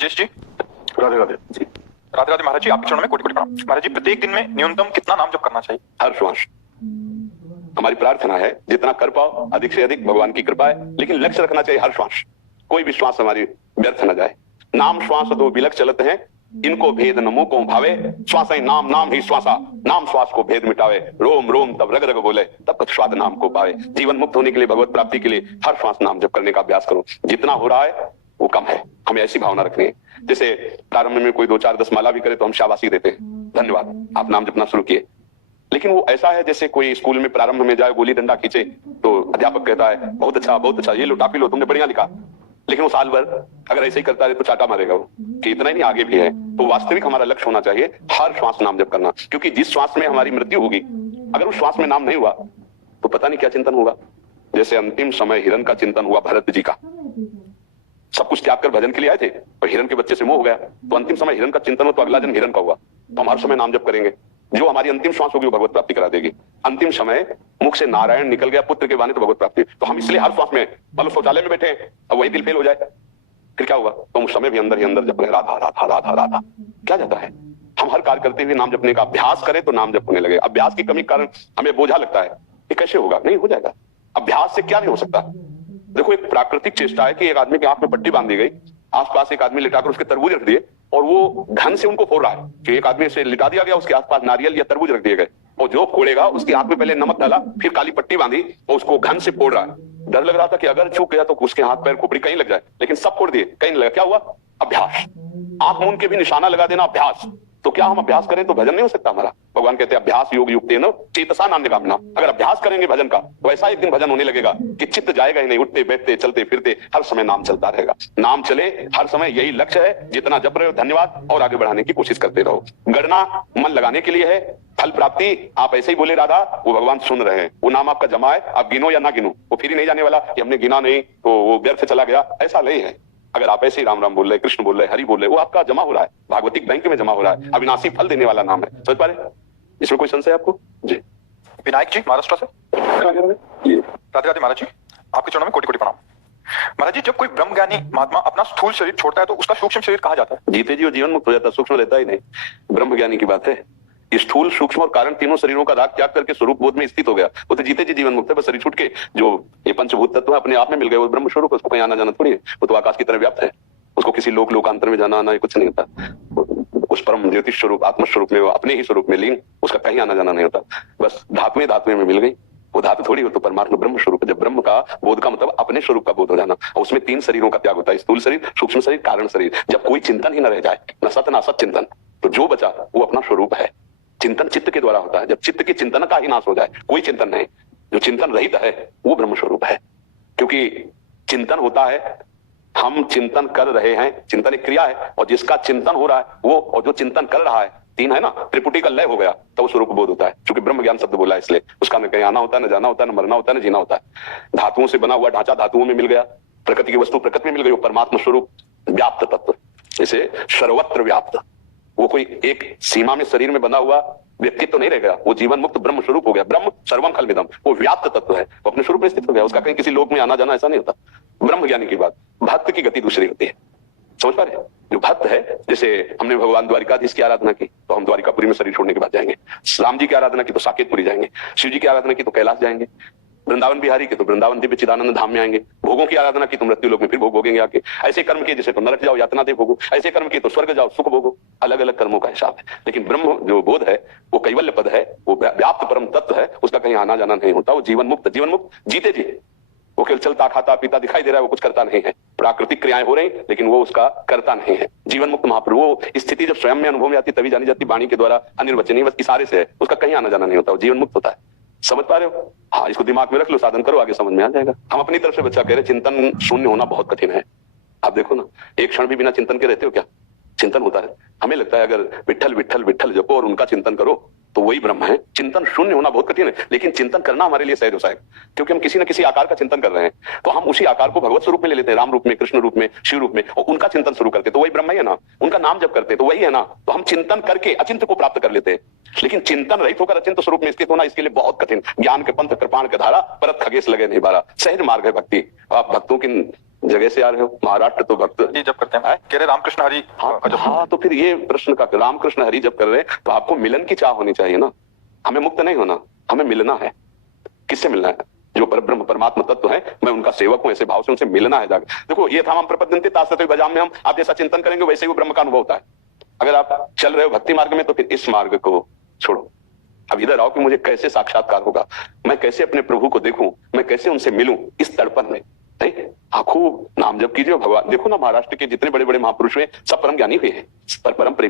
ब्रजेश जी। राधे राधे जी। राधे राधे महाराज जी, आपके चरणों में कोटि कोटि प्रणाम। महाराज जी, प्रत्येक दिन में न्यूनतम कितना नाम जप करना चाहिए? हर श्वास हमारी प्रार्थना है जितना कर पाओ अधिक से अधिक, भगवान की कृपा है, लेकिन लक्ष्य रखना चाहिए हर श्वास, कोई भी श्वास हमारी व्यर्थ न जाए। नाम श्वास दो बिलक चलते हैं, इनको भेद नमो को भावे, श्वास ही नाम नाम ही श्वासा, नाम श्वास को भेद मिटावे, रोम रोम तब रग रग बोले, तब तक स्वाद नाम को पावे। जीवन मुक्त होने के लिए, भगवत प्राप्ति के लिए हर श्वास नाम जप करने का अभ्यास करो। जितना हो रहा है वो कम है, हमें ऐसी भावना रखनी है। जैसे प्रारंभ में कोई 2-4-10 माला भी करे तो हम शाबाशी देते हैं, धन्यवाद आप नाम जपना शुरू किए। लेकिन वो ऐसा है जैसे कोई स्कूल में प्रारंभ में जाए, गोली डंडा खींचे तो अध्यापक कहता है बहुत अच्छा, ये लो टापी लो, तुमने बढ़िया लिखा। लेकिन वो साल भर अगर ऐसे ही करता है तो चाटा मारेगा वो कि इतना ही नहीं आगे भी है। तो वास्तविक हमारा लक्ष्य होना चाहिए हर श्वास नाम जप करना, क्योंकि जिस श्वास में हमारी मृत्यु होगी, अगर उस श्वास में नाम नहीं हुआ तो पता नहीं क्या चिंतन होगा। जैसे अंतिम समय हिरण का चिंतन हुआ भरत जी का, सब कुछ त्याग कर भजन के लिए आए थे और हिरण के बच्चे से मोह हो गया, तो अंतिम समय हिरण का चिंतन हो तो अगला जन्म हिरण का हुआ। तो हमारे समय नाम जप करेंगे, जो हमारी अंतिम श्वास होगी वो भगवत प्राप्ति करा देगी। अंतिम समय मुख से नारायण निकल गया पुत्र के बाने तो भगवत प्राप्ति। तो हम इसलिए हर श्वास में, मतलब शौचालय में बैठे हैं अब वही दिल फेल हो जाए फिर क्या होगा, तो उस समय भी अंदर ही अंदर जप रहे राधा राधा राधा राधा। क्या जाता है, हम हर कार्य करते हुए नाम जपने का अभ्यास करें तो नाम जपने लगे। अभ्यास की कमी के कारण हमें बोझा लगता है, ये कैसे होगा, नहीं हो जाएगा। अभ्यास से क्या नहीं हो सकता। देखो एक प्राकृतिक चेष्टा है कि एक आदमी की आंख में पट्टी बांधी गई, आसपास एक आदमी लिटाकर उसके तरबूज रख दिए और वो ढंग से उनको फोड़ रहा है कि एक आदमी से लिटा दिया गया, उसके आसपास नारियल या तरबूज रख दिए गए और जो फोड़ेगा उसकी आंख में पहले नमक डाला, फिर काली पट्टी बांधी और उसको घन से फोड़ रहा है। डर लग रहा था कि अगर चूक गया तो उसके हाथ पैर खोपड़ी कहीं लग जाए, लेकिन सब फोड़ दिए, कहीं नहीं लगा। क्या हुआ, अभ्यास। आंख मूंद के भी निशाना लगा देना अभ्यास। तो क्या हम अभ्यास करें तो भजन नहीं हो सकता हमारा? भगवान कहते हैं अभ्यास योग युक्त न चेतसा नान्य कामना। अगर अभ्यास करेंगे भजन का तो ऐसा एक दिन भजन होने लगेगा कि चित्त जाएगा ही नहीं, उठते बैठते चलते फिरते हर समय नाम चलता रहेगा। नाम चले हर समय, यही लक्ष्य है। जितना जप रहे हो धन्यवाद, और आगे बढ़ाने की कोशिश करते रहो। गणना मन लगाने के लिए है, फल प्राप्ति आप ऐसे ही बोले राधा, वो भगवान सुन रहे हैं। वो नाम आपका जमा है, आप गिनो या ना गिनो, वो फिर ही नहीं जाने वाला कि हमने गिना नहीं तो वो व्यर्थ चला गया, ऐसा नहीं है। अगर आप ऐसे ही राम राम बोल रहे, कृष्ण बोल रहे, हरि बोल रहे, वो आपका जमा हो रहा है, भागवतिक बैंक में जमा हो रहा है, अविनाशी फल देने वाला नाम है। समझ पा रहे, इसमें कोई संशय आपको? जी। विनायक जी महाराष्ट्र से। राधे राधे महाराज जी, आपके चरणों में कोटि कोटि प्रणाम। महाराज जी, जब कोई ब्रह्म ज्ञानी महात्मा अपना स्थूल शरीर छोड़ता है तो उसका सूक्ष्म शरीर कहा जाता है? जीते जी वो जीवन मुक्त हो जाता है, सूक्ष्म रहता ही नहीं। ब्रह्म ज्ञानी की बात है। स्थूल सूक्ष्म और कारण तीनों शरीरों का राग त्याग करके स्वरूप बोध में स्थित हो गया, वो तो जीते जी जीवन मुक्त है। बस शरीर छूट के जो ये पंचभूत तत्व अपने आप में मिल गए, वो ब्रह्म स्वरूप है, उसको कहीं आना जाना थोड़ी है। वो तो आकाश की तरह व्याप्त है, उसको किसी लोकांतर में जाना आना कुछ नहीं होता। उस परम ज्योतिष स्वरूप आत्म स्वरूप में, वो अपने ही स्वरूप में लीन, उसका कहीं आना जाना नहीं होता। बस धातुएं में मिल गई, वो धातु थोड़ी हो तो परमात्मा ब्रह्म स्वरूप है। जब ब्रह्म का बोध का मतलब अपने स्वरूप का बोध हो जाना, और उसमें 3 शरीरों का त्याग होता है, स्थूल शरीर, सूक्ष्म शरीर, कारण शरीर। जब कोई चिंतन ही न रह जाए, न सत न असत चिंतन, तो जो बचा वो अपना स्वरूप है। चिंतन चित्त के द्वारा होता है। जब चित्त की चिंतन का ही नाश हो जाए, कोई चिंतन नहीं, जो चिंतन रहित है वो ब्रह्म स्वरूप है। क्योंकि चिंतन होता है, हम चिंतन कर रहे हैं, चिंतन एक क्रिया है, और जिसका चिंतन हो रहा है वो, और जो चिंतन कर रहा है, 3 है ना, त्रिपुटी का लय हो गया तो स्वरूप बोध होता है। क्योंकि ब्रह्म ज्ञान शब्द बोला है इसलिए, उसका न कहीं आना होता है, न जाना होता है, न मरना होता है, न जीना होता है। धातुओं से बना हुआ ढांचा धातुओं में मिल गया, प्रकृति की वस्तु प्रकृति में मिल गई, वो परमात्मा स्वरूप व्याप्त तत्व, जैसे सर्वत्र व्याप्त। वो कोई एक सीमा में शरीर में बंधा हुआ व्यक्तित्व तो नहीं रह गया, वो जीवन मुक्त ब्रह्म स्वरूप हो गया। ब्रह्म सर्वम खलमिदम, वो व्याप्त तत्व है, वो अपने स्वरूप में स्थित हो गया, उसका कहीं किसी लोक में आना जाना ऐसा नहीं होता। ब्रह्म ज्ञानी की बात। भक्त की गति दूसरी होती है, समझ पा रहे? जो भक्त है, जैसे हमने भगवान द्वारिकाधीश की आराधना की तो हम द्वारिकापुरी में शरीर छोड़ने के बाद जाएंगे, राम जी की आराधना की तो साकेतपुरी जाएंगे, शिव जी की आराधना की तो कैलाश जाएंगे, वृंदावन बिहारी के तो वृंदावन दिव्य चिदानंद धाम में आएंगे, भोगों की आराधना की तो मृत्यु लोक में फिर भोग भोगेंगे आके। ऐसे कर्म किए जैसे तो नरक जाओ यातना दे भोगो, ऐसे कर्म किए तो स्वर्ग जाओ सुख भोगो। अलग अलग कर्मों का हिसाब है, लेकिन ब्रह्म जो बोध है वो कैवल्य पद है, वो व्याप्त परम तत्व है, उसका कहीं आना जाना नहीं होता। वो जीवन मुक्त, जीवन मुक्त जीते जी, वो केवल चलता खाता पीता दिखाई दे रहा है, वो कुछ करता नहीं है। प्राकृतिक क्रियाएं हो रही लेकिन वो उसका करता नहीं है। जीवन मुक्त महाप्रभु, वो स्थिति जब स्वयं में अनुभव में आती तभी जानी जाती, वाणी के द्वारा अनिर्वचनीय, बस इशारे से है, उसका कहीं आना जाना नहीं होता, वो जीवन मुक्त होता है। समझ पा रहे हो? हाँ, इसको दिमाग में रख लो, साधन करो, आगे समझ में आ जाएगा। हम अपनी तरफ से बच्चा कह रहे चिंतन शून्य होना बहुत कठिन है। आप देखो ना, एक क्षण भी बिना चिंतन के रहते हो क्या? चिंतन होता है। हमें लगता है अगर विठल विठल विठल जपो और उनका चिंतन करो तो वही ब्रह्म है। चिंतन शून्य होना बहुत कठिन है, लेकिन चिंतन करना हमारे लिए सहज हो जाएगा, क्योंकि हम किसी न किसी आकार का चिंतन कर रहे हैं, तो हम उसी आकार को भगवत स्वरूप में ले लेते हैं, राम रूप में, कृष्ण रूप में, शिव रूप में, और उनका चिंतन शुरू करते तो वही ब्रह्म ही है ना। उनका नाम जप करते तो वही है ना। तो हम चिंतन करके अचिंत को प्राप्त कर लेते हैं, लेकिन चिंतन रहित होकर अचिंत स्वरूप में स्थित होना इसके लिए बहुत कठिन। ज्ञान के पंथ कृपाण के धारा परत खगेश लगे नहीं बारा, सहज मार्ग है भक्ति। आप भक्तों की जगह से आ रहे हो, महाराष्ट्र तो भक्त जी जब करते हैं कह रहे रामकृष्ण हरि हाँ, का जप। हाँ, तो फिर ये प्रश्न का रामकृष्ण हरि जब कर रहे हैं तो आपको मिलन की चाह होनी चाहिए ना। हमें मुक्त नहीं होना, हमें मिलना है। किससे मिलना है? जो परब्रह्म परमात्मा तत्व है, मैं उनका सेवक हूं, ऐसे भाव से उनसे मिलना है जाकर। देखो ये था हम प्रपद्यन्ते तासते भजाम में, हम आप जैसा चिंतन करेंगे वैसे ही वो ब्रह्म का अनुभव होता है। अगर आप चल रहे हो भक्ति मार्ग में तो फिर इस मार्ग को छोड़ो। अब इधर आओ कि मुझे कैसे साक्षात्कार होगा, मैं कैसे अपने प्रभु को देखूं, मैं कैसे उनसे मिलूं, इस तड़पन में नहीं। हाँ, खूब नाम जप कीजिए भगवान। देखो ना महाराष्ट्र के जितने बड़े बड़े महापुरुष हुए सब परम ज्ञानी हुए हैं, पर परम प्रेमी